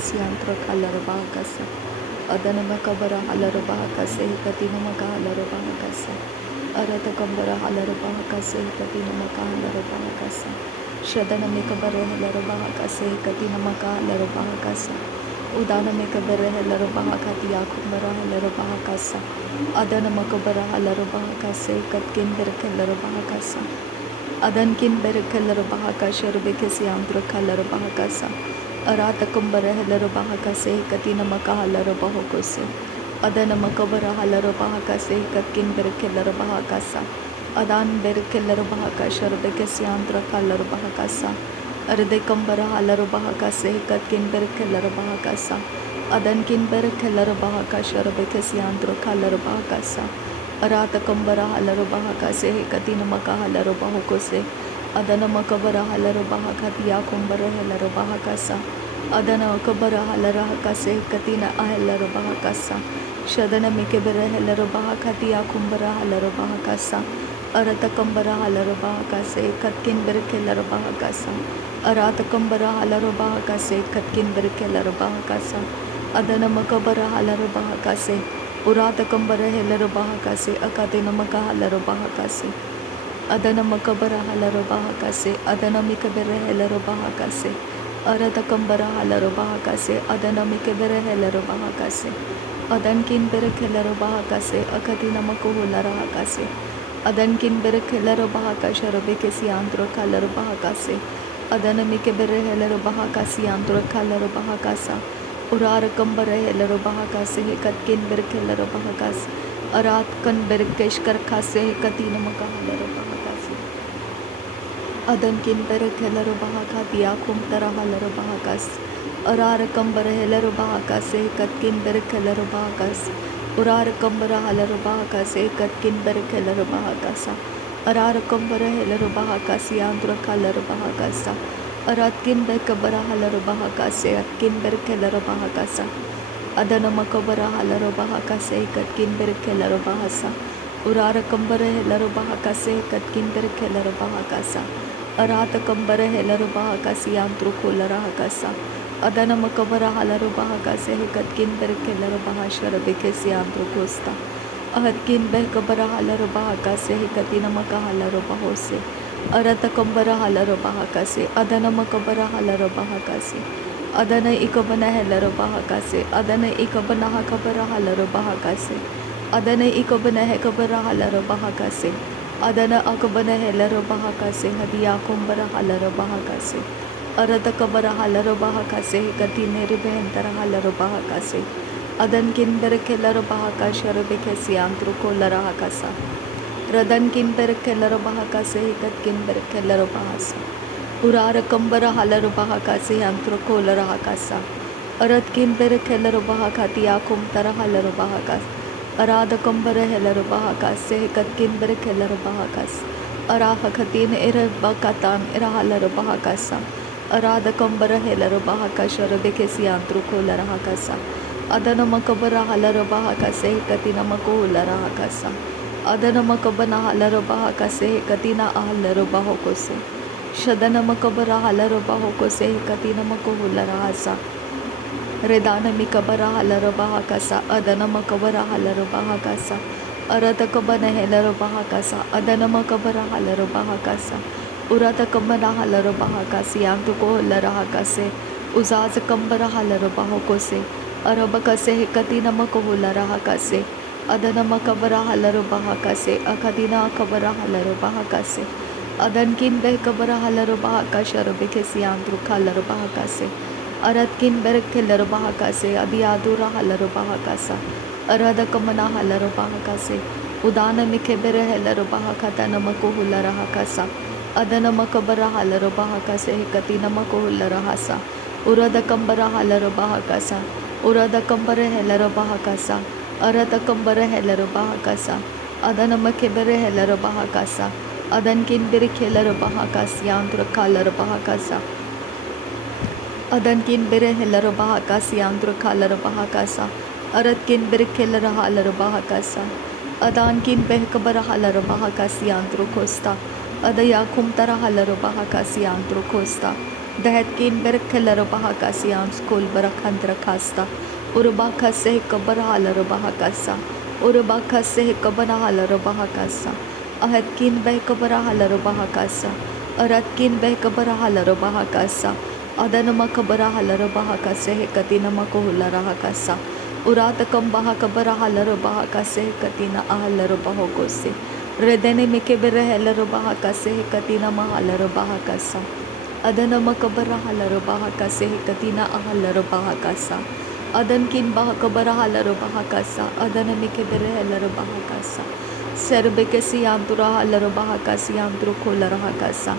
kesiantro kalarabakasa. Adanama kabara halarabakase katinamaka halarabakasa. Arata kambara halarabakase katinamaka halarabakasa. Shadaname kabare halarabakase katinamaka halarabakasa. Udaname kabare halarabakatiya kumbara halarabakasa. Adanama kabara halarabakase katkinber halarabakasa. Adankin berkeller bahaka sherbekesi andro kaller bahakasa. Arata kumbara heller bahakase katina makahalar bahokose. Adana makabara halar bahakase katkin berkeller bahakasa. Adan berkeller bahaka sherbekesi andro kaller bahakasa. Arde kumbara halar bahakase katkin berkeller bahakasa. Adankin berkeller bahaka sherbekesi andro kaller bahakasa. Arata kambara halar bahakase katina maka halar bahokose. Adana makabara halar bahakatiya kumbara halar bahakasa. Adana kabara halar hakase katina ahalar bahakasa. Shadana mikebere halar bahakatiya kumbara halar bahakasa. Arata kambara halar bahakase katkin berkelar bahakasa. Arata kambara halar bahakase katkin berkelar bahakasa. Adana makabara halar bahakase. Urata kambara helar bahakase akadena maka halar bahakase. Adana makabara halar bahakase. Adana mikabere helar bahakase. Arata kambara halar bahakase. Adana mikabere helar bahakase. Adankin berek helar bahakase akadena mako hular bahakase. Adankin berek helar bahakase rabekesi andro kalar bahakase. Adana mikabere helar bahakase andro kalar bahakasa. Urar kambara helar bahakase katkin berek helar bahakas. Arat kan berkesh karkase katina maka halar bahakase. Adankin berek helar bahakatiya kum tara halar bahakas. Arar kambara helar bahakase katkin berek helar bahakas. Urar kambara halar bahakase katkin berek helar bahakasa. Arar kambara helar bahakase andro kalar bahakasa. Aratkin bekabara halar bahakase atkin berkelar bahakasa. Adana makabara halar bahakase katkin berkelar bahasa. Urara kambara helar bahakase katkin berkelar bahakasa. Arata kambara helar bahakase antru kolar hakasa. Adana makabara halar bahakase katkin berkelar bahashar bekesi antru kosta. Ahatkin bekabara halar bahakase katina maka halar bahose. Arata kambara halar bahakase. Adana makabara halar bahakase. Adana ikabana helar bahakase. Adana ikabana hakabara halar bahakase. Adana ikabana hekabara halar bahakase. Adana akabana helar bahakase. Hadiya kumbara halar bahakase. Arata kabara halar bahakase. Katine ribentara halar bahakase. Adan kin berkelar bahakase rebekesi antru kolar hakasa. Radan kin berkelar bahakase katkin berkelar bahasa. Urara kambara halar bahakase antro kolar hakasa. Arat kin berkelar bahakatiya kum tara halar bahakas. Arada kambara halar bahakase katkin berkelar bahakas. Araha katin era bakatan era halar bahakasa. Arada kambara halar bahakasha rebekesi antro kolar hakasa. Adana makabara halar bahakase katina makolar hakasa. Adana makabana halar bahakase katina ahalar bahokose. Shadana makabara halar bahokose katina makohular hasa. Redana mikabara halar bahakasa. Adana makabara halar bahakasa. Arata kabana helar bahakasa. Adana makabara halar bahakasa. Urata kabana halar bahakasi antu kohular hakase. Uzaz kambara halar bahokose. Arabakase katina makohular hakase. Adana makabara halar bahakase akadina kabara halar bahakase. Adankin bekabara halar bahakasha rebekesi andru kalar bahakase. Aratkin berkelar bahakase adiyadura halar bahakasa. Arada kamana halar bahakase. Udana mikebere halar bahakatana makohular hakasa. Adana makabara halar bahakase katina makohular hasa. Urada kambara halar bahakasa. Urada kambara halar bahakasa. Arata kambara helar bahakasa. Adana makebere helar bahakasa. Adankin berik helar bahakasi andra kalar bahakasa. Adankin bere helar bahakasi andra kalar bahakasa. Aratkin berik helar halar bahakasa. Adankin behkabara halar bahakasi andra kosta. Adaya kumtara halar bahakasi andra kosta. Dahetkin berkelero bahakasian skol barakantra kasta. Urubaka se kabarahala bahakasa. Urubaka se kabarahala bahakasa. Ahatkin beh kabarahala bahakasa. Aratkin beh kabarahala bahakasa. Adanama kabarahala bahakase katina makuhula rahakasa. Uratakam bahakabarahala bahakase katina ahala bahokose. Redene mekebere bahakase katina mahala bahakasa. Adana makabarahala bahakase katina ahala bahakasa. Adankin bahakabarahala bahakasa. Adana mekebere bahakasa. Serbekesi anturahala bahakasi antrukola rahakasa.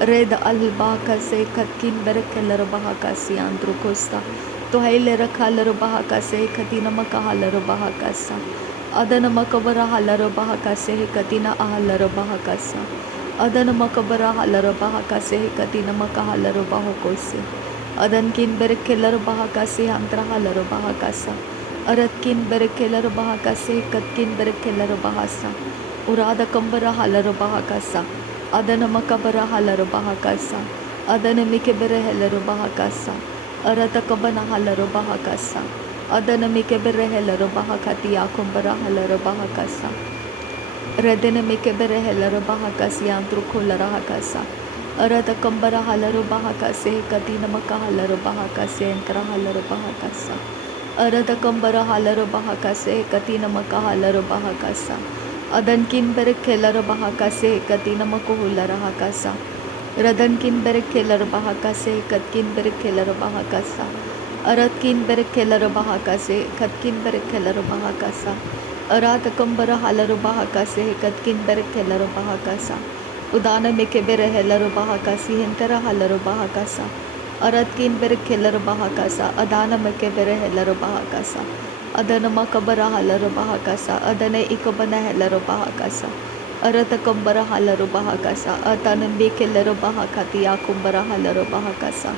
Red albakase katkin berekeler bahakasi antrukosta. Tohailera kaler bahakase katina makahaler bahakasa. Adana makabara halar bahakase katina ahalar bahakasa. Adana makabara halar bahakase katina makahalar bahakose. Adankin berekeler bahakase antra halar bahakasa. Aratkin berekeler bahakase katkin berekeler bahasa. Urada kambara halar bahakasa. Adana makabara halar bahakasa. Adana mikebere halar bahakasa. Arata kabana halar bahakasa. Adana mikebere halar bahakati akumbara halar bahakasa. Redena mikebere halar bahakasi antrukola rahakasa. Arata kambara halar bahakase katina makahalar bahakase entra halar bahakasa. Arata kambara halar bahakase katina makahalar bahakasa. Adankin berekelar bahakase katina makuhula rahakasa. Radankin berekelar bahakase katkin berekelar bahakasa. Aratkin berekelar bahakase katkin berekelar bahakasa. Aratakambara halar bahakase katkin berekelar bahakasa. Udana mekebere helar bahakasi hentera halar bahakasa. Aratkin berekelar bahakasa. Adana mekebere helar bahakasa. Adana makabara halar bahakasa. Adana ikabana helar bahakasa. Aratakambara halar bahakasa. Atanan bekelar bahakati akumbara halar bahakasa.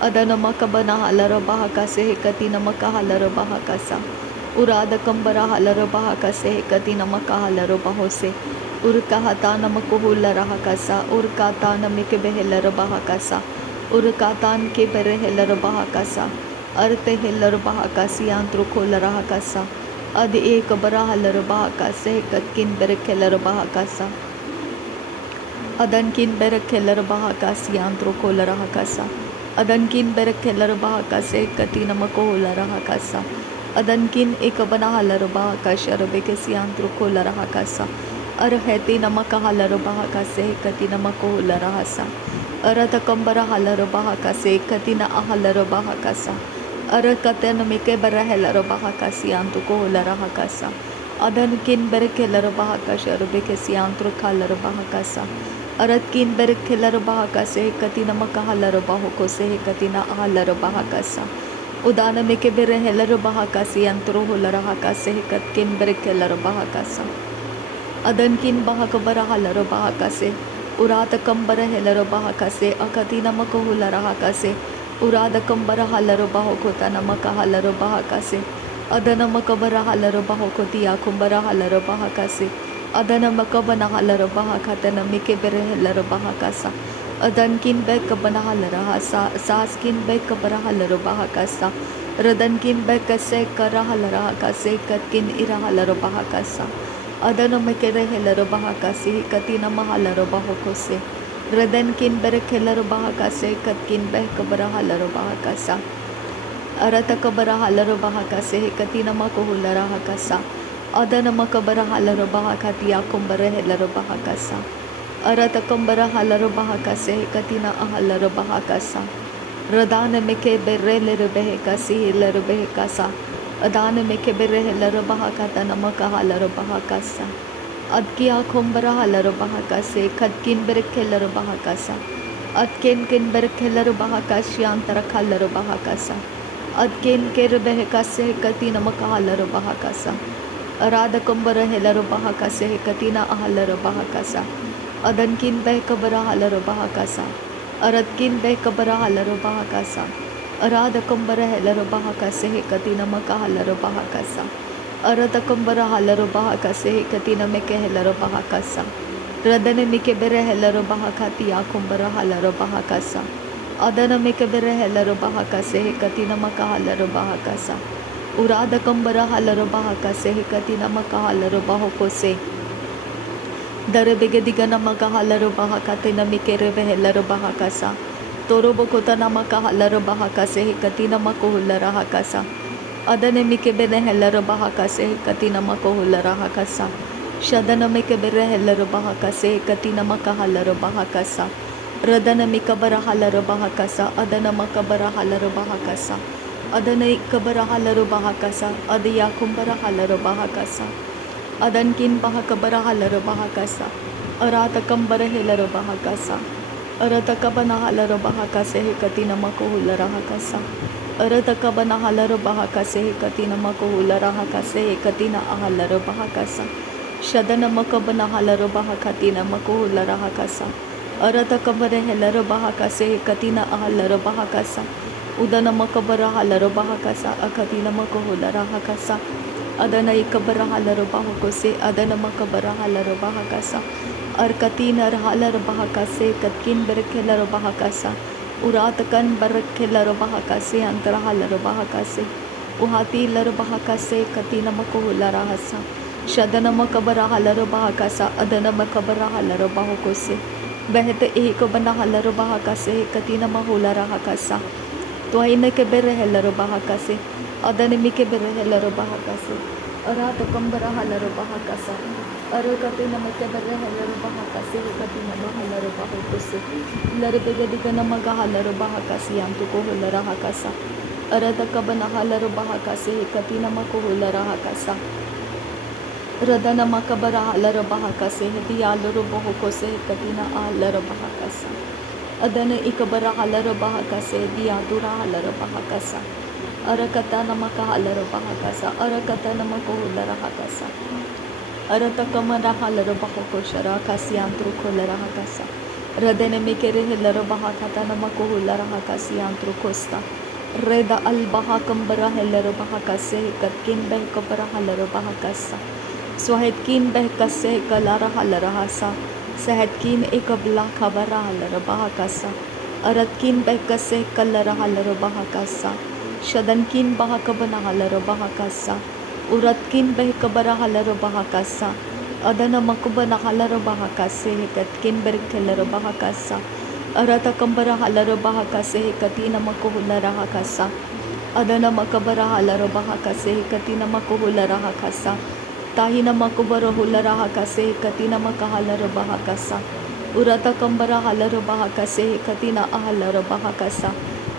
Adana makabana halar bahakase katina makahalar bahakasa. Urada kambara halar bahakase katina makahalar bahose. Urkahatana makuhula rahakasa. Urkatana mekebehelar bahakasa. Urkatan ke berehelar bahakasa. Arte helar bahakasi antrukola rahakasa. Adi ekabara halar bahakase katkin berekelar bahakasa. Adankin berekelar bahakasi antrukola rahakasa. Adankin berekelar bahakase katina makohula rahakasa. Adankin ekabana halar bahakasha rebekesi antrukola rahakasa. Arheti namaka halar bahakase katina makohula rahasa. Aratakambara halar bahakase katina ahalar bahakasa. Arakatan meke barahelar bahakasi antukohula rahakasa. Adankin berekelar bahakasha rebekesi antrukalar bahakasa. Aratkin berekelar bahakase katina makahalar bahokose katina ahalar bahakasa. Udana meke berehelar bahakasi antruhula rahakase katkin berekelar bahakasa. Adankin bahakabara halar bahakase. Uratakambara helar bahakase akatina makohula rahakase. Uradakambara halar bahokota namaka halar bahakase. Adana makabara halar bahokoti akumbara halar bahakase. Adana makabana halar bahakatana mike bere helar bahakasa. Adankin bekabana halar hasa. Saskin bekabara halar bahakasa. Radankin bekase kara halar hakase katkin ira halar bahakasa. Adana mekere helar bahakasi katina mahalar bahokose. Radankin berekelar bahakase katkin behkabara halar bahakasa. Aratakabara halar bahakase katina makohula rahakasa. Adana makabara halar bahakati akumbara helar bahakasa. Aratakambara halar bahakase katina ahalar bahakasa. Radana meke bereler behekasi helar behekasa. Adana meke berehelar bahakata namaka halar bahakasa. Adki akumbara halar bahakase katkin berekelar bahakasa. Adken ken berekelar bahakasi antara halar bahakasa. Adken ker behekase katina makahalar bahakasa. Arada kambara helar bahakase katina ahalar bahakasa. Adankin behkabara halar bahakasa. Aradkin behkabara halar bahakasa. Arada kambara helar bahakase katina makahalar bahakasa. Arada kambara halar bahakase katina meke helar bahakasa. Radane mike bere helar bahakati akumbara halar bahakasa. Adana mikabere helero bahakase hekatina makahalero bahakasa. Urada kambara halero bahakase hekatina makahalero bahokose. Dare begedigana makahalero bahakatina mikereve helero bahakasa. Torobo kotana makahalero bahakase hekatina makohulara hakasa. Adane mikebene helero bahakase hekatina makohulara hakasa. Shadana mikebere helero bahakase hekatina makahalero bahakasa. Radana mikabara halaro bahakasa, adana makabara halaro bahakasa, adana ikabara halaro bahakasa, adaya kumbara halaro bahakasa, adankin bahakabara halaro bahakasa, arata kambara helaro bahakasa, arata kabana halaro bahakase hekatina makohulara hakasa, arata kabana halaro bahakase hekatina makohulara hakase hekatina ahalaro bahakasa, shadana makabana halaro bahakatina makohulara hakasa. Arata kabare helaro bahakase katina ahalaro bahakasa. Udana makabara halaro bahakasa akatina makohulara hakasa. Adana ikabara halaro bahakose adana makabara halaro bahakasa. Arkatina halaro bahakase katkin berekelaro bahakasa. Uratakan berekelaro bahakase antara halaro bahakase. Uhati laro bahakase katina makohulara hasa. Shadana makabara halaro bahakasa adana makabara halaro bahakose. बहते एक बना huller बहाका से कतीना महुला रहा कसा तो आईने के बेरे हलर बहाका से अदन मी के बेरे हलर बहाका से अरात कंबरा हलर बहाका सा अर कतीना में के बेरे हलर बहाका से कतीना महलर बहाको से लर बेगे दिगना मगा हलर बहाका से याम तो को हलर रहा कसा अरत कबना हलर बहाका से कतीना मको हलर रहा कसा Radana makabara halara bahakase dialoro bohokose katina alara bahakasa. Adana ikabara halara bahakase diadura halara bahakasa. Arakatana makahalara bahakasa. Arakatana makohulara hakasa. Aratakamara halara bahokoshara kasiantru kolara hakasa. Radene mikere helara bahakatana makohulara hakasiantru kosta. Reda al bahakambara helara bahakase katkin behkabara halara bahakasa. Swahedkin behkase kalara halarahasa, Sahedkin ekabla khabara halarabahakasa, Aratkin behkase kalara halarabahakasa, Shadankin bahakabana halarabahakasa, Uratkin behkabara halarabahakasa, Adana makubana halarabahakase, Hekatkin berkelarabahakasa, Aratakambara halarabahakase, Hekatina makuhularahakasa, Adana makabara halarabahakase, Hekatina makuhularahakasa, Tahina makubara hulara hakase katina makahalara bahakasa urata kambara halara bahakase katina ahalara bahakasa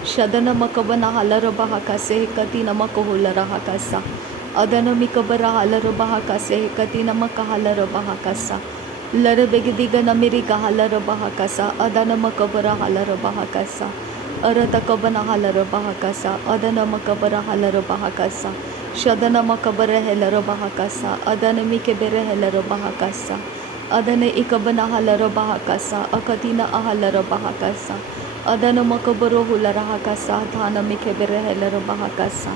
shadana makabana halara bahakase katina makohulara hakasa adana mikabara halara bahakase katina makahalara bahakasa lara begdiga namiri kahalara bahakasa adana makabara halara bahakasa arata kabana halara bahakasa adana makabara halara bahakasa Shadana makabara helaro bahakasa, adana mikebere helaro bahakasa, adana ikabana halaro bahakasa, akatina ahalaro bahakasa, adana makabaro hulara hakasa, dhana mikebere helaro bahakasa,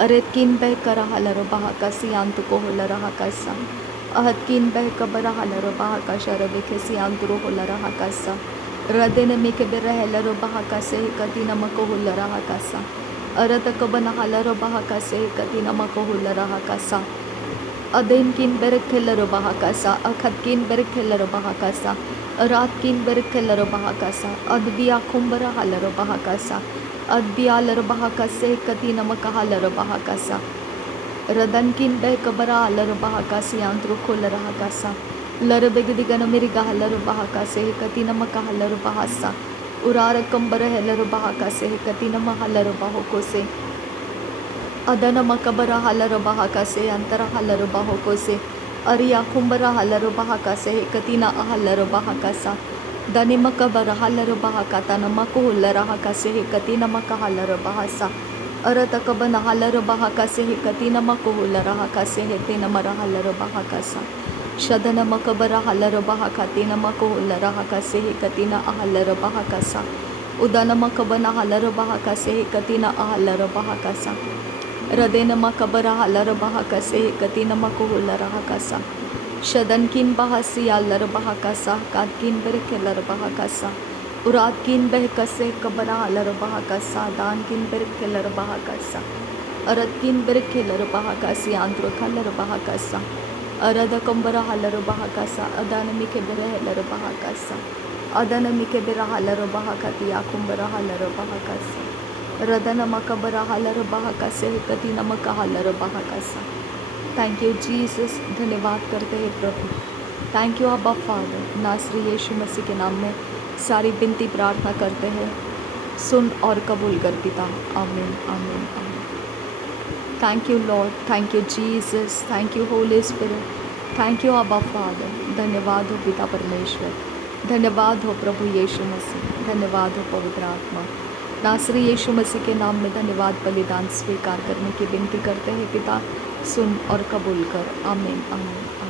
aretkin behkara halaro bahakasi antuko hulara hakasa, ahatkin behkabara halaro bahakasha rabekesi anturo hulara hakasa, radena mikebere helaro bahakase, katina makohulara hakasa. Aratakabana halaro bahakase katina makohulara hakasa Adenkin berkelaro bahakasa Akhatkin berkelaro bahakasa Aratkin berkelaro bahakasa Adbiya kumbara halaro bahakasa Adbiya laro bahakase katina makahalaro bahakasa Radankin bekabara halaro bahakasi antru kolara hakasa Lara begdigana miriga halaro bahakase katina makahalaro bahasa Urara kambara helaro bahakase katina mahalaro bahokose adana makabara halaro bahakase antara halaro bahokose ariya kumbara halaro bahakase katina ahalaro bahakasa dani makabara halaro bahakatana makuhulara hakase katina makahalaro bahasa arata kabana halaro bahakase katina makuhulara hakase tina marahalaro bahakasa Shadana makabara halara bahakatina makohulara hakase katina ahalara bahakasa udana makabana halara bahakase katina ahalara bahakasa radena makabara halara bahakase katina makohulara hakasa shadankin bahasi alara bahakasa katkin berkelara bahakasa उरात किन बह कसे कबरा अलर बहा कसा दान किन बर खेलर बहा कसा अरद किन बर खेलर बहा कसी आंध्र खलर बहा कसा अरद कंबर हलर बहा कसा अदान मिके बर हलर बहा कसा अदन मिके बर हलर बहा कतिया कुंबर हलर बहा कसा रदन मकबर हलर बहा कसे कति नमक हलर बहा कसा। थैंक यू जीसस, धन्यवाद करते हैं प्रभु। थैंक यू अब्बा फादर। नासरी यीशु मसीह के नाम में सारी विनती प्रार्थना करते हैं, सुन और कबूल कर पिता। आमीन आमीन आमीन। Thank you Lord, thank you Jesus, thank you Holi spirit, thank you अब्बा फादर। धन्यवाद हो पिता परमेश्वर, धन्यवाद हो प्रभु यीशु मसीह, धन्यवाद हो पवित्र आत्मा। नासरी यीशु मसीह के नाम में धन्यवाद बलिदान स्वीकार करने की विनती करते हैं पिता, सुन और कबूल कर। आमीन आमीन।